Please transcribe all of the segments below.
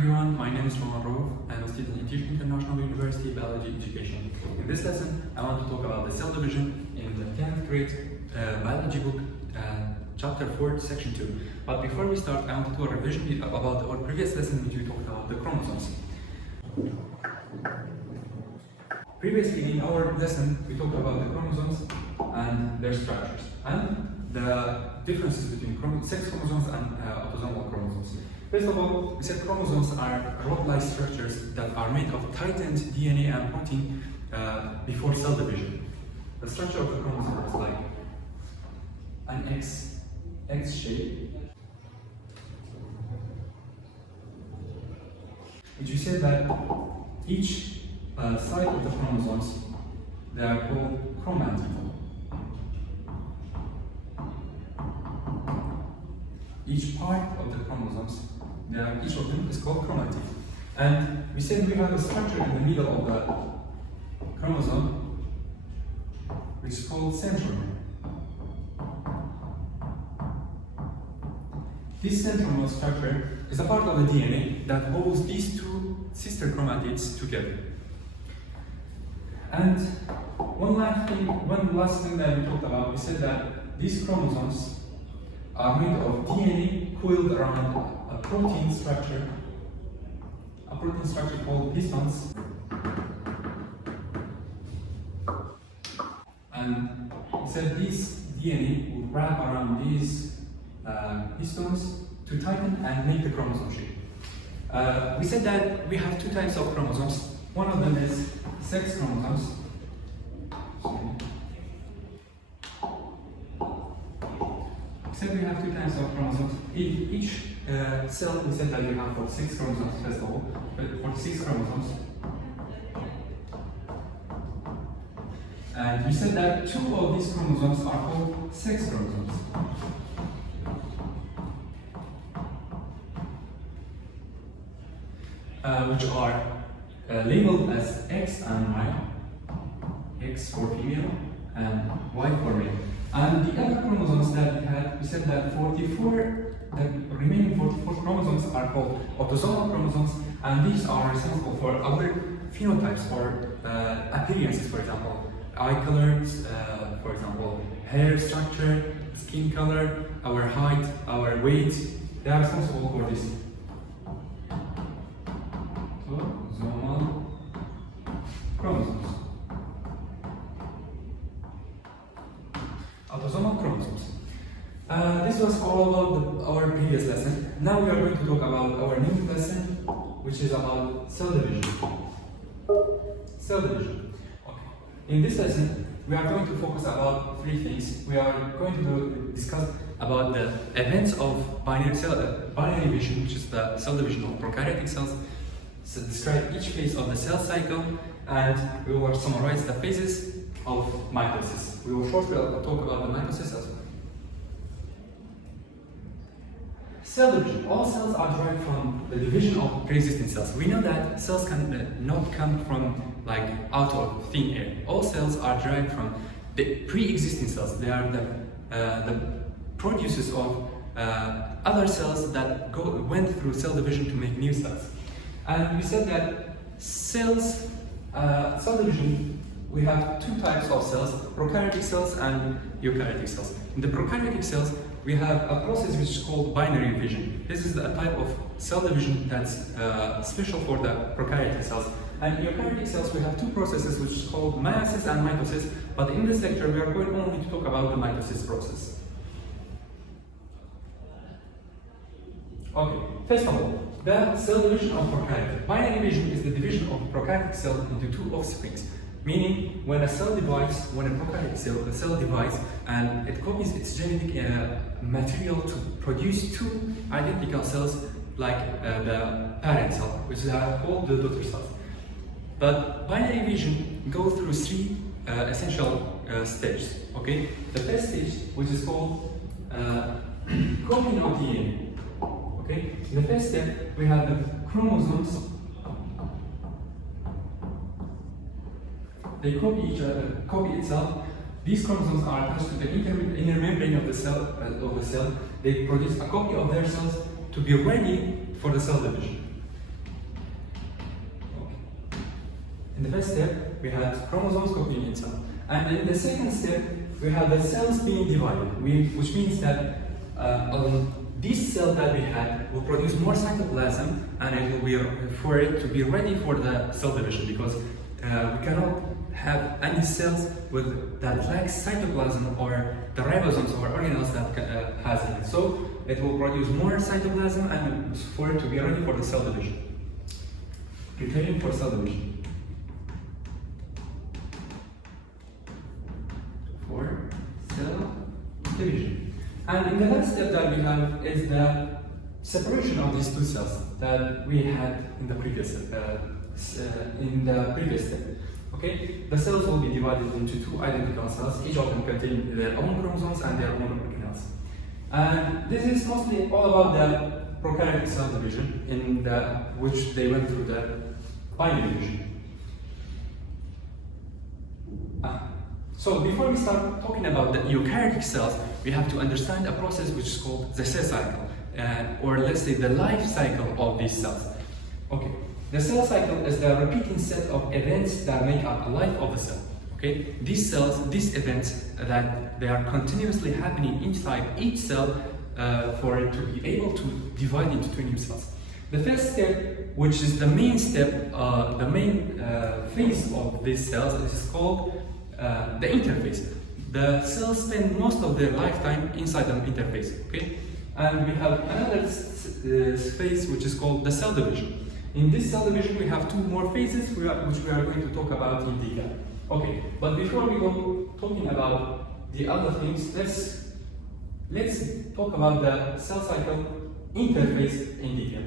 everyone, my name is Rauf. I'm a student in Teaching International University Biology Education. In this lesson, I want to talk about the cell division in the 10th grade biology book, chapter 4, section 2. But before we start, I want to do a revision about our previous lesson, which we talked about the chromosomes. Previously, in our lesson, we talked about the chromosomes and their structures and the differences between sex chromosomes and autosomal chromosomes. First of all, we said chromosomes are rod-like structures that are made of tightened DNA and protein before cell division. The structure of the chromosome is like an X shape, which we said that each side of the chromosomes, they are called chromatids. Each part of the chromosomes, each of them is called chromatid. And we said we have a structure in the middle of the chromosome, which is called centromere. This centromere structure is a part of the DNA that holds these two sister chromatids together. And one last thing that we talked about, we said that these chromosomes are made of DNA coiled around a protein structure called histons. And we said this DNA will wrap around these histons to tighten and make the chromosome shape. We said that we have two types of chromosomes. One of them is sex chromosomes. Said we have two types of chromosomes. In each cell, we said that we have 46 chromosomes first of all, but 46 chromosomes. And we said that two of these chromosomes are called sex chromosomes. Which are labeled as X and Y. X for female and Y for male. And the other chromosomes that we had, we said that the remaining 44 chromosomes are called autosomal chromosomes, and these are responsible for our phenotypes or appearances, for example, eye colors, for example, hair structure, skin color, our height, our weight. They are responsible for this. Autosomal chromosomes. Autosomal chromosomes. This was all about our previous lesson. Now we are going to talk about our new lesson, which is about cell division. Cell division. Okay. In this lesson, we are going to focus about three things. We are going to discuss about the events of binary division, which is the cell division of prokaryotic cells. So describe each phase of the cell cycle, and we will summarize the phases of mitosis. We will shortly talk about the mitosis as well. Cell division. All cells are derived from the division of pre-existing cells. We know that cells can not come from out of thin air. All cells are derived from the pre-existing cells. They are the producers of other cells that went through cell division to make new cells. And we said that cell division, we have two types of cells, prokaryotic cells and eukaryotic cells. In the prokaryotic cells, we have a process which is called binary division. This is a type of cell division that's special for the prokaryotic cells. And in eukaryotic cells, we have two processes which is called meiosis and mitosis. But in this lecture, we are going only to talk about the mitosis process. Okay, first of all, the cell division of prokaryotic. Binary division is the division of prokaryotic cell into two offsprings. Meaning, when a cell divides, when a prokaryotic cell divides, and it copies its genetic material to produce two identical cells like the parent cell, which are called the daughter cells. But binary division goes through three essential stages. Okay, the first stage, which is called copying of DNA. Okay, in the first step, we have the chromosomes. They copy itself. These chromosomes are attached to the inner membrane of the cell. They produce a copy of their cells to be ready for the cell division. In the first step, we had chromosomes copying itself. And in the second step, we have the cells being divided, which means that this cell that we had will produce more cytoplasm, and it will be for it to be ready for the cell division, because we cannot have any cells with that lacks cytoplasm or the ribosomes or organelles that has in it. So it will produce more cytoplasm and for it to be ready for the cell division. Preparing for cell division. For cell division. And in the last step that we have is the separation of these two cells that we had in the previous step. Okay, the cells will be divided into two identical cells. Each of them contain their own chromosomes and their own organelles. And this is mostly all about the prokaryotic cell division, in which they went through the binary division. So before we start talking about the eukaryotic cells, we have to understand a process which is called the cell cycle, or let's say the life cycle of these cells. Okay, the cell cycle is the repeating set of events that make up the life of the cell. Okay, these events that they are continuously happening inside each cell for it to be able to divide into two new cells. The first step, which is the main step, the main phase of these cells, is called the interphase. The cells spend most of their lifetime inside the interphase. Okay, and we have another phase which is called the cell division. In this cell division, we have two more phases which we are going to talk about in detail. Okay, but before we go talking about the other things, let's talk about the cell cycle interphase in detail.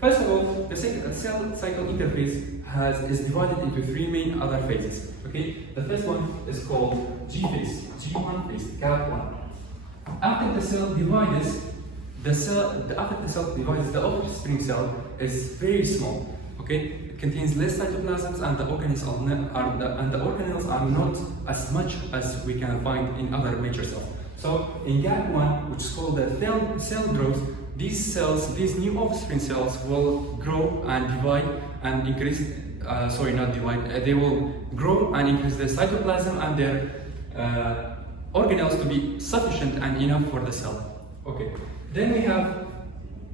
First of all, the cell cycle interphase is divided into three main other phases. Okay, the first one is called G phase, G1 phase, gap 1. After the cell divides, the offspring cell is very small. Okay, it contains less cytoplasms, and the organelles are not as much as we can find in other mature cells. So in gap 1, which is called the cell growth, these new offspring cells will grow and divide and increase. They will grow and increase their cytoplasm and their organelles to be sufficient and enough for the cell. Okay. Then we have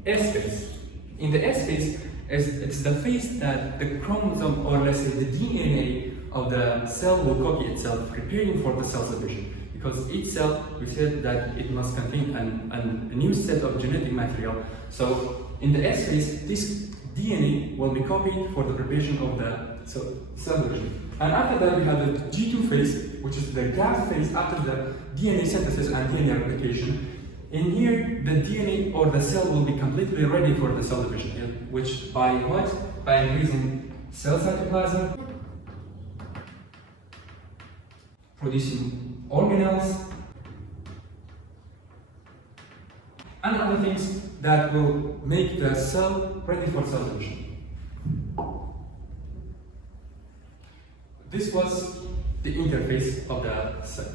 S phase. In the S phase, it's the phase that the chromosome, or let's say the DNA of the cell, will copy itself, preparing for the cell division. Because each cell, we said that it must contain a new set of genetic material. So in the S phase, this DNA will be copied for the preparation of the cell division. And after that, we have the G2 phase, which is the gap phase after the DNA synthesis and DNA replication. In here, the DNA or the cell will be completely ready for the cell division, which by what? By increasing cell cytoplasm, producing organelles, and other things that will make the cell ready for cell division. This was the interface of the cell.